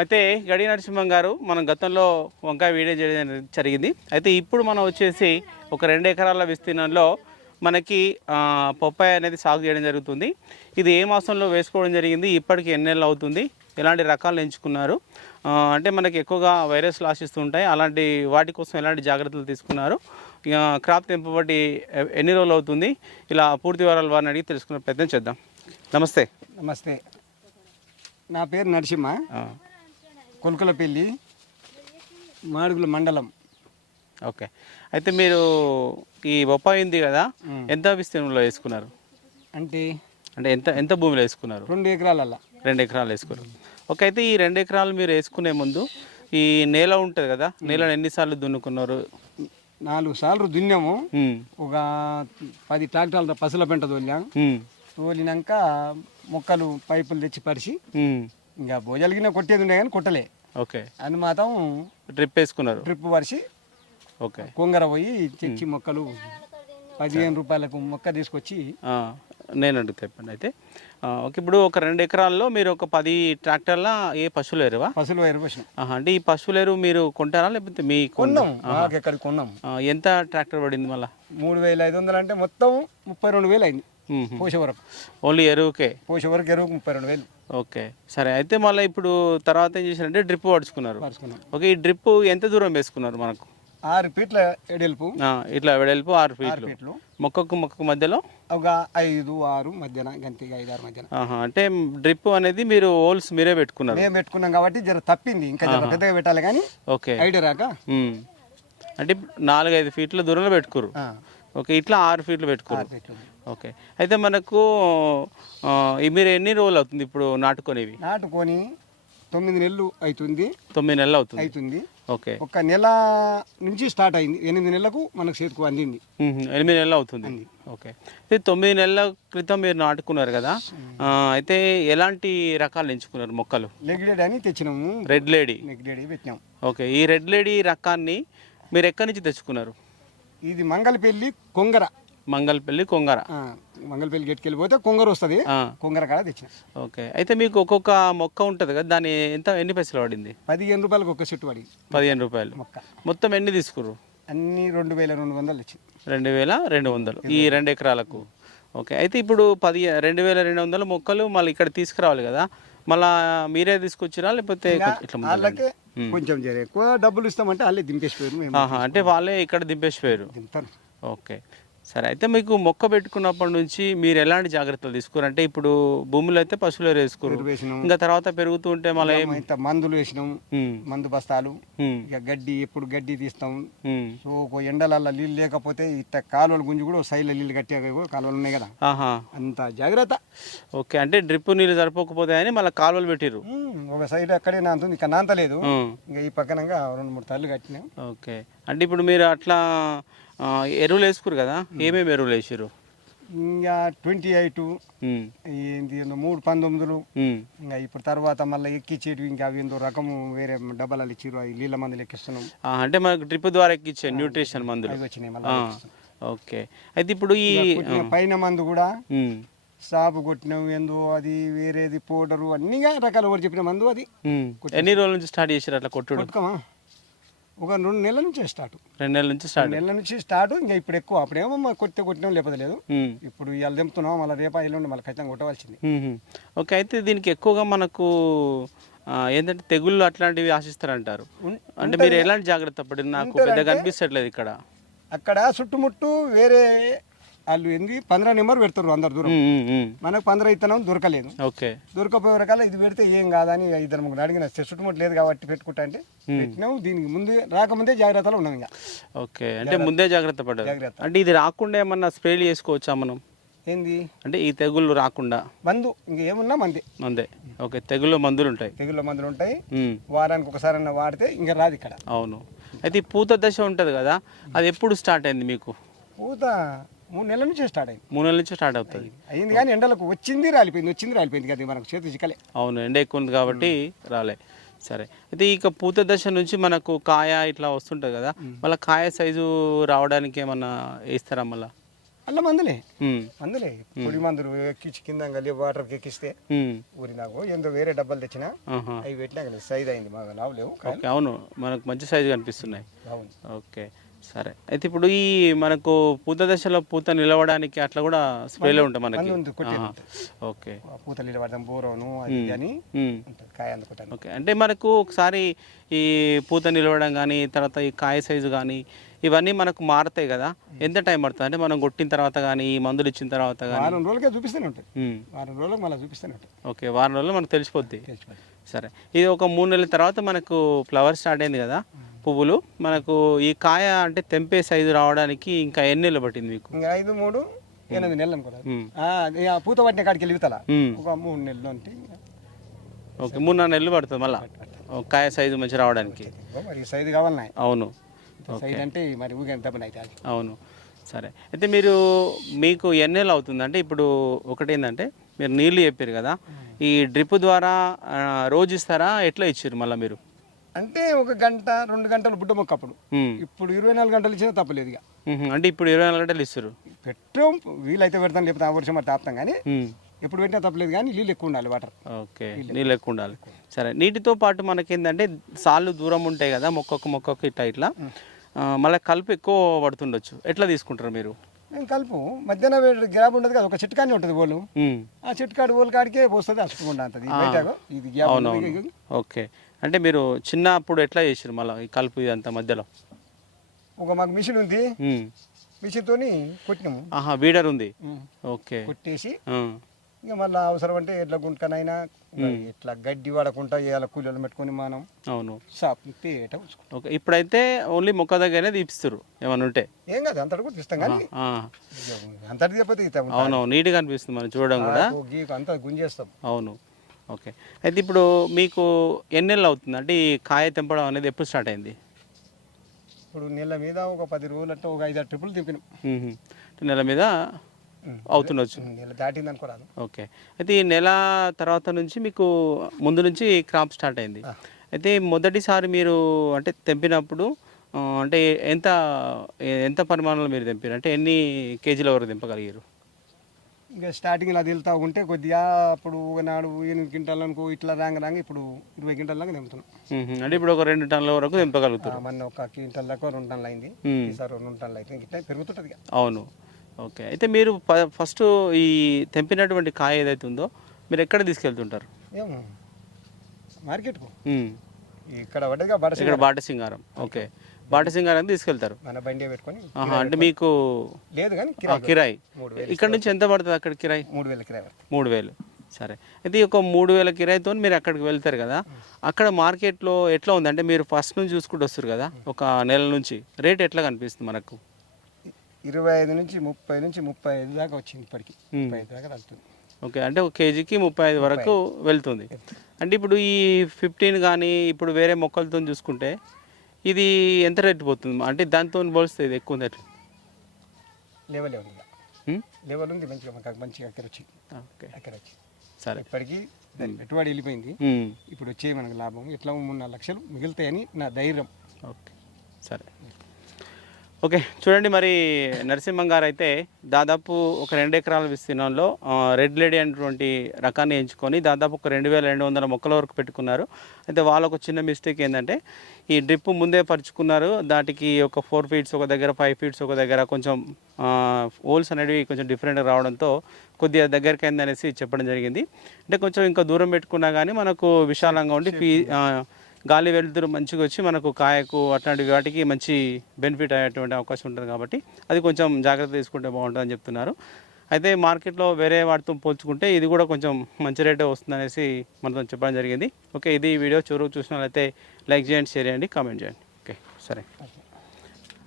అయితే గడి నరసింహం గారు మనం గతంలో వంకాయ వీడియో చేయడం జరిగింది. అయితే ఇప్పుడు మనం వచ్చేసి ఒక రెండు ఎకరాల విస్తీర్ణంలో మనకి పప్పాయ అనేది సాగు చేయడం జరుగుతుంది. ఇది ఏ మాసంలో వేసుకోవడం జరిగింది ఇప్పటికి ఎన్ని నెలలు అవుతుంది ఎలాంటి రకాలు ఎంచుకున్నారు అంటే మనకి ఎక్కువగా వైరస్లు ఆశిస్తూ ఉంటాయి అలాంటి వాటి కోసం ఎలాంటి జాగ్రత్తలు తీసుకున్నారు క్రాప్ తెంపబట్టి ఎన్ని రోజులు అవుతుంది ఇలా పూర్తి వివరాలు వారిని అడిగి తెలుసుకునే ప్రయత్నం చేద్దాం. నమస్తే. నమస్తే. నా పేరు నరసింహ. కొలకలపల్లి మాడుగుల మండలం. ఓకే. అయితే మీరు ఈ బొప్పాయి ఉంది కదా ఎంత విస్తీర్ణంలో వేసుకున్నారు? అంటే అంటే ఎంత ఎంత భూమిలో వేసుకున్నారు? రెండు ఎకరాలల్లా రెండు ఎకరాలు వేసుకున్నారు. ఓకే అయితే ఈ రెండు ఎకరాలు మీరు వేసుకునే ముందు ఈ నేల ఉంటుంది కదా నేలను ఎన్నిసార్లు దున్నుకున్నారు? నాలుగు సార్లు దున్నాము ఒక పది ట్రాక్టర్ల పసుల పెంట తోలాం ఉమ్, తోలినాక మొక్కలు పైపులు తెచ్చి పరిచి ఇంకా భోజలిగిన కొట్టేది ఉండే కానీ కొట్టలే. ఓకే. అని మాత్రం డ్రిప్ వేసుకున్నారు. ట్రిప్ పరిచి ఓకే. కొంగర పోయి తెచ్చి మొక్కలు పదిహేను రూపాయలకు మొక్క తీసుకొచ్చి ఆ, నేను అడుగుతా చెప్పండి అయితే. ఆ, ఓకే ఇప్పుడు ఒక రెండు ఎకరాల్లో మీరు ఒక పది ట్రాక్టర్ల ఏ పశువులు ఎరువా పసులు ఎరవచ్చినాం ఆహా, అంటే ఈ పశువులు ఎరువు మీరు కొంటారా లేకపోతే మీ కొన్నాం మాకు ఎక్కడికి కొన్నాం. ఎంత ట్రాక్టర్ పడింది మళ్ళా? మూడు వేల ఐదు వందలు అంటే మొత్తం ముప్పై రెండు వేలు అయింది మ్మ్. పోసే వరకు. ఓన్లీ ఎరువుకే? పోసే వరకు ఎరువుకు ముప్పై రెండు వేలు. ఓకే. సరే అయితే మళ్ళీ ఇప్పుడు తర్వాత ఏం చేశారంటే డ్రిప్ పడుచుకున్నారు పరుచుకున్నాం ఓకే ఈ డ్రిప్ ఎంత దూరం వేసుకున్నారు మనకు? ఆరు ఫీట్ల ఎడెల్పు ఆ, ఇట్లా వెడల్పు ఆరు ఫీట్లు. ఫీట్లు. మొక్కకు మొక్కకు మధ్యలో? ఒక ఐదు ఆరు మధ్యన గంతిగా ఐదు ఆరు మధ్యన. ఆహా, అంటే డ్రిప్ అనేది మీరు హోల్స్ మీరే పెట్టుకున్నారు. మేము పెట్టుకున్నాం కాబట్టి జర తప్పింది. ఇంకా జర పెద్దగా పెట్టాలి కానీ ఓకే. ఐడియా రాక. ఉమ్. అంటే నాలుగైదు ఫీట్ల దూరంలో పెట్టుకోరు ఆ, ఓకే ఇట్లా ఆరు ఫీట్లు ఫీట్లు ఓకే. అయితే మనకు మీరు ఎన్ని రోజులు అవుతుంది ఇప్పుడు నాటుకునేవి? నాటుకొని తొమ్మిది నెలలు అవుతుంది తొమ్మిది నెలలు అవుతుంది. అవుతుంది ఓకే. ఒక నెల నుంచి స్టార్ట్ అయింది. ఎనిమిది నెలలకు మనకు చేతికి అందింది. ఎనిమిది నెలలు అవుతుంది. ఓకే. అయితే తొమ్మిది నెలల క్రితం మీరు నాటుకున్నారు కదా? అయితే ఎలాంటి రకాలు ఎంచుకున్నారు మొక్కలు? లెగ్డెడ్ అని తెచ్చినాము. Red lady. లెగ్డెడ్ పెట్టినాం. ఓకే. ఈ రెడ్ లేడీ రకాన్ని మీరు ఎక్కడి నుంచి తెచ్చుకున్నారు? ఇది మంగళపల్లి కొంగర. మంగళపల్లి కొంగర. మంగళపల్లి గెట్టుకెళ్ళిపోతే కొంగర వస్తుంది. కొంగర కాడ తెచ్చినాం. ఓకే. అయితే మీకు ఒక్కొక్క మొక్క ఉంటుంది కదా దాని ఎంత ఎన్ని పైసలు పడింది? పదిహేను రూపాయలకు ఒక చెట్టు పడి పదిహేను రూపాయలు. మొక్క. మొత్తం ఎన్ని తీసుకుర్రు? అన్ని రెండు వేల రెండు వందలు వచ్చింది రెండు వేల రెండు వందలు. ఈ రెండు ఎకరాలకు. ఓకే. అయితే ఇప్పుడు పది రెండు వేల రెండు వందల మొక్కలు మళ్ళీ ఇక్కడ తీసుకురావాలి కదా. మళ్ళా మీరే తీసుకొచ్చిరా లేకపోతే కొంచెం ఇట్లా వాళ్ళకే కొంచెం జర ఎక్కువ డబ్బులు ఇస్తామంటే వాళ్ళే దింపేసిపోయారు మేము. ఆహా, అంటే వాళ్ళే ఇక్కడ దింపేసిపోయారు. దింపుతారు. ఓకే. సరే అయితే మీకు మొక్క పెట్టుకున్నప్పటి నుంచి మీరు ఎలాంటి జాగ్రత్తలు తీసుకురు? అంటే ఇప్పుడు భూములు అయితే పశువులు వేసుకోరు. ఇంకా తర్వాత పెరుగుతూ ఉంటే మళ్ళీ ఇంత మందులు వేసినాం మందు బస్తాలు. ఇక గడ్డి ఎప్పుడు గడ్డి తీస్తాం. సో ఒక ఎండలల్లో నీళ్ళు లేకపోతే ఇట్ట కాలువల గుంజి కూడా సైడ్లో నీళ్ళు కట్టే కాలువలు ఉన్నాయి కదా. ఆహా. అంత జాగ్రత్త. ఓకే అంటే డ్రిప్ నీళ్ళు సరిపోకపోతే అని మళ్ళీ కాలువలు పెట్టిర్రు. ఉమ్, ఒక సైడ్ అక్కడే నాంతుంది ఇక్కడ నాంతలేదు. ఇంకా ఈ పక్కనంగా రెండు మూడు తల్లు కట్టినాం. ఓకే అంటే ఇప్పుడు మీరు అట్లా ఎరువులు వేసుకురు కదా? ఏమేమి ఎరువులు వేసారు ఇంకా ట్వంటీ ఎయిట్ ఏంటి ఏందో మూడు పంతొమ్మిదిలు. ఇంకా ఇప్పుడు తర్వాత మళ్ళీ ఎక్కిచ్చేటి ఇంకా అవి ఏందో రకము వేరే డబ్బాలు ఇచ్చిర్రు అవి నీళ్ళ మందులు ఎక్కిస్తున్నాం. అంటే మనకు డ్రిప్ ద్వారా ఎక్కిచ్చే న్యూట్రిషన్ మందులు. వచ్చినాయి మళ్ళీ ఓకే. అయితే ఇప్పుడు ఈ పైన మందు కూడా సాపు కొట్టినాం ఏందో అది వేరేది పౌడరు అన్ని రకాల ఒకటి చెప్పిన మందు అది. ఎన్ని రోజుల నుంచి స్టార్ట్ చేసారు అట్లా కొట్టుడు? ఒక రెండు నెలల నుంచి స్టార్ట్. రెండు నెలల నుంచి స్టార్ట్. నెలల నుంచి స్టార్ట్. ఇంకా ఇప్పుడు ఎక్కువ అప్పుడేమో మా కొట్టే కొట్టినాం లేకపోతే లేదు. ఇప్పుడు ఇవాళ దింపుతున్నాం మళ్ళీ రేపా ఎల్లుండి మళ్ళీ ఖచ్చితంగా కొట్టవలసింది. ఓకే అయితే దీనికి ఎక్కువగా మనకు ఏంటంటే తెగుళ్ళు అట్లాంటివి ఆశిస్తారంటారు. అంటే మీరు ఎలాంటి జాగ్రత్త పడి నాకు పెద్దగా అనిపించట్లేదు ఇక్కడ? అక్కడ చుట్టుముట్టు వేరే వాళ్ళు ఏంది? పంద్రా నెంబర్ పెడతారు అందరు దూరం. మనకు పంద్రా ఇత్తనం దొరకలేదు. ఓకే. దొరకపోయే రకాల ఇది పెడితే ఏం కాదని ఇద్దరు ముగ్గురు అడిగిన చుట్టుముట్టు లేదు కాబట్టి పెట్టుకుంటా అంటే పెట్టినాం దీనికి ముందు రాకముందే జాగ్రత్తలు ఉన్నాం ఇంకా. ఓకే. అంటే ముందే జాగ్రత్త పడ్డారు. జాగ్రత్త. అంటే ఇది రాకుండా ఏమన్నా స్ప్రేలు చేసుకోవచ్చా మనం? ఏంది? అంటే ఈ తెగుళ్ళు రాకుండా. మందు ఇంక ఏమున్నా మంది. అంతే ఓకే. తెగుళ్ళు మందులు ఉంటాయి తెగుళ్ళ మందులు ఉంటాయి వారానికి ఒకసారి వాడితే ఇంకా రాదు ఇక్కడ. అవును. అయితే ఈ పూత దశ ఉంటుంది కదా అది ఎప్పుడు స్టార్ట్ అయింది మీకు? పూత మూడు నెలల నుంచి స్టార్ట్ అయింది. మూడు నెలల నుంచి స్టార్ట్ అవుతుంది. అయింది. కానీ ఎండలకు వచ్చింది రాలిపోయింది వచ్చింది రాలిపోయింది కదా మనకు చేతి చిక్కలే. అవును ఎండ ఎక్కువ ఉంది కాబట్టి రాలే. సరే. అయితే ఇక పూత దశ నుంచి మనకు కాయ ఇట్లా వస్తుంటుంది కదా మళ్ళీ కాయ సైజు రావడానికి ఏమన్నా వేస్తారా మళ్ళీ? అల్ల మందులే. మందులే. పొడి మందులు ఎక్కించి కింద వాటర్కి ఎక్కిస్తే ఊరి నాకు ఏందో వేరే డబ్బాలు తెచ్చినా. అవి పెట్టినాక సైజ్ అయింది మాకు కాయలు ఓకే అవును. మనకు మంచి సైజు కనిపిస్తున్నాయి. అవును. ఓకే. సరే. అయితే ఇప్పుడు ఈ మనకు పూత దశలో పూత నిలవడానికి అట్లా కూడా స్ప్రేలో ఉంటాయి మనకి? ఉంది కొట్టేది. ఓకే. పూతలు బోరోను అది ఇది అని. ఉంటుంది కాయ అందుకుంటాను ఓకే. అంటే మనకు ఒకసారి ఈ పూత నిలవడం కానీ తర్వాత ఈ కాయ సైజు కానీ ఇవన్నీ మనకు మారుతాయి కదా. ఎంత టైం పడుతుంది? అంటే మనం కొట్టిన తర్వాత కానీ ఈ మందులు ఇచ్చిన తర్వాత కానీ వారం రోజులకే చూపిస్తూనే ఉంటుంది వారం రోజులకు మళ్ళీ చూపిస్తూనే ఉంటుంది ఓకే. వారం రోజులు మనకు తెలిసిపోద్ది. తెలిసిపోతుంది సరే. ఇది ఒక మూడు నెలల తర్వాత మనకు ఫ్లవర్ స్టార్ట్ అయింది కదా. పువ్వులు మనకు ఈ కాయ అంటే తెంపే సైజు రావడానికి ఇంకా ఎన్ని నెలలు పట్టింది మీకు? ఇంకా ఐదు మూడు ఎనిమిది నెలలు అనుకోలేదు పూత పట్టిన కాడికి వెళ్ళి ఇవతల ఉమ్. ఒక మూడు నెలలు అంటే ఓకే మూడు నాలుగు నెలలు పడుతుంది మళ్ళీ? కాయ సైజు మంచి రావడానికి. సైజు కావాలన్నా అవును. సైజ్ అంటే మరి ఊగే అవును. సరే. అయితే మీరు మీకు ఎన్ని నెలలు అవుతుంది? అంటే ఇప్పుడు ఒకటి ఏంటంటే మీరు నీళ్ళు చెప్పారు కదా ఈ డ్రిప్ ద్వారా రోజు ఇస్తారా? ఎట్లా ఇచ్చారు మళ్ళీ మీరు? అంటే ఒక గంట రెండు గంటలు బుడ్డ మొక్క అప్పుడు. ఇప్పుడు ఇరవై నాలుగు గంటలు ఇచ్చినా తప్పలేదు ఇక. అంటే ఇప్పుడు ఇరవై నాలుగు గంటలు ఇస్తారు. పెట్టాం వీలైతే పెడతాం లేకపోతే ఆ వర్షం మరి తాపుతాం కానీ. ఎప్పుడు పెట్టినా తప్పలేదు కానీ నీళ్ళు ఎక్కువ ఉండాలి వాటర్. ఓకే. నీళ్ళు ఎక్కువ ఉండాలి. సరే నీటితో పాటు మనకేంటంటే సార్లు దూరం ఉంటాయి కదా మొక్కకు మొక్కకు ఇట్లా ఇట్లా. మళ్ళీ కలుపు ఎక్కువ పడుతుండొచ్చు. ఎట్లా తీసుకుంటారు మీరు? మేము కలుపు. మధ్యాహ్నం గ్యాప్ ఉండదు కదా ఒక చెట్టుకానే ఉంటుంది ఓళ్ళు ఉమ్. ఆ చెట్టుకాడు ఓళ్ళు కాడికే పోస్తుంది అసుకుండా ఉంటుంది ఇది ఓకే. అంటే మీరు చిన్నప్పుడు ఎట్లా చేసారు మళ్ళీ ఈ కలుపు ఇదంతా మధ్యలో? ఒక మాకు మిషన్ ఉంది. ఉమ్. మిషన్తోని కొట్టినాము. ఆహా వీడర్ ఉంది? ఓకే. కొట్టేసి. ఇక మళ్ళీ అవసరం అంటే ఎట్లా గుంటకనైనా ఇట్లా గడ్డి వాడకుండా ఇవాళ కూలీలు పెట్టుకొని మనం అవును. షాప్ పేట ఉంచుకుంటాం. ఓకే. ఇప్పుడైతే ఓన్లీ మొక్క దగ్గరనే తీపిస్తారు ఏమైనా ఉంటే? ఏం కాదు అంతటి కూడా తీస్తాం కానీ ఆ. అంతటి చెప్పతే తీస్తాం. అవునవును నీట్గా అనిపిస్తుంది మనం చూడడం కూడా. గీకు అంతా గుంజేస్తాం. అవును. ఓకే. అయితే ఇప్పుడు మీకు ఎన్ని నెలలు అవుతుంది? అంటే ఈ కాయ తెంపడం అనేది ఎప్పుడు స్టార్ట్ అయింది? ఇప్పుడు నెల మీద ఒక పది రోజులు అంటే ఒక ఐదారు ట్రిప్పులు తిప్పినాం. మ్మ్. నెల మీద. అవుతుండొచ్చు. నెల దాటింది అనుకోరాదు ఓకే. అయితే ఈ నెల తర్వాత నుంచి మీకు ముందు నుంచి క్రాప్ స్టార్ట్ అయింది. అయితే మొదటిసారి మీరు అంటే తెంపినప్పుడు అంటే ఎంత ఎంత పరిమాణంలో మీరు తెంపారు అంటే ఎన్ని కేజీల వరకు తెంపగలిగారు ఇంకా స్టార్టింగ్ ఇలా వెళ్తా ఉంటే కొద్దిగా అప్పుడు ఒకనాడు ఎనిమిది క్వింటాలు అనుకో ఇట్లా రాంగ రాంగ ఇప్పుడు ఇరవై క్వింటాల దాకా తెంపుతున్నాం. మ్మ్. అంటే ఇప్పుడు ఒక రెండు టన్నుల వరకు ఆ, తెంపగలుగుతారు మొన్న ఒక క్వింటాల్ దాకా రెండు టన్నులు అయింది. ఈసారి రెండు టన్నులు అయితే ఇట్లా పెరుగుతుంటుంది అవును. ఓకే. అయితే మీరు ఫస్ట్ ఈ తెంపినటువంటి కాయ ఏదైతే ఉందో మీరు ఎక్కడ తీసుకెళ్తుంటారు? మార్కెట్కు. ఇక్కడ ఇక్కడ బాట సింగారం. ఓకే. బాట సింగారం తీసుకెళ్తారు. మన బండి పెట్టుకొని అంటే మీకు లేదు కానీ కిరాయి ఇక్కడ నుంచి ఎంత పడుతుంది అక్కడ కిరాయి? మూడు వేల కిరాయి. మూడు వేలు. సరే. అయితే ఒక మూడు వేల కిరాయితో మీరు అక్కడికి వెళ్తారు కదా. అక్కడ మార్కెట్లో ఎట్లా ఉంది? అంటే మీరు ఫస్ట్ నుంచి చూసుకుంటూ వస్తారు కదా ఒక నెల నుంచి. రేట్ ఎట్లా కనిపిస్తుంది మనకు? ఇరవై ఐదు నుంచి ముప్పై నుంచి ముప్పై ఐదు దాకా వచ్చింది ఇప్పటికి. ముప్పై ఐదు దాకా తగ్గుతుంది ఓకే. అంటే ఒక కేజీకి ముప్పై ఐదు వరకు వెళ్తుంది. అంటే ఇప్పుడు ఈ ఫిఫ్టీన్ కానీ ఇప్పుడు వేరే మొక్కలతో చూసుకుంటే ఇది ఎంత రేట్ పోతుంది? అంటే దాంతో పోలిస్తే ఇది ఎక్కువ ఉంది లెవెల్ హ్మ్? లెవెల్ ఉంది మంచిగా మాకు మంచిగా అక్కడ వచ్చింది. ఓకే. అక్కడ వచ్చింది. సరే. ఇప్పటికీ దాని పెట్టుబడి వెళ్ళిపోయింది. హ్మ్. ఇప్పుడు వచ్చే మనకు లాభం ఎట్లా మూడు నాలుగు లక్షలు మిగులుతాయని నా ధైర్యం. ఓకే. సరే. ఓకే చూడండి మరి నరసింహం గారు అయితే దాదాపు ఒక రెండు ఎకరాల విస్తీర్ణంలో రెడ్ లేడీ అనేటువంటి రకాన్ని ఎంచుకొని దాదాపు ఒక రెండు వేల రెండు వందల మొక్కల వరకు పెట్టుకున్నారు. అయితే వాళ్ళ ఒక చిన్న మిస్టేక్ ఏంటంటే ఈ డ్రిప్ ముందే పరుచుకున్నారు. దాటికి ఒక ఫోర్ ఫీట్స్ ఒక దగ్గర ఫైవ్ ఫీట్స్ ఒక దగ్గర కొంచెం హోల్స్ అనేవి కొంచెం డిఫరెంట్గా రావడంతో కొద్దిగా దగ్గరికి అయింది అనేసి చెప్పడం జరిగింది. అంటే కొంచెం ఇంకా దూరం పెట్టుకున్నా కానీ మనకు విశాలంగా ఉండి పీ గాలి వెలుతురు మంచిగా వచ్చి మనకు కాయకు అట్లాంటి వాటికి మంచి బెనిఫిట్ అయ్యేటువంటి అవకాశం ఉంటుంది కాబట్టి అది కొంచెం జాగ్రత్త తీసుకుంటే బాగుంటుందని చెప్తున్నారు. అయితే మార్కెట్లో వేరే వాటితో పోల్చుకుంటే ఇది కూడా కొంచెం మంచి రేటే వస్తుందనేసి మనతో చెప్పడం జరిగింది. ఓకే ఇది వీడియో. చూరు చూసినట్లయితే లైక్ చేయండి షేర్ చేయండి కామెంట్ చేయండి. ఓకే సరే.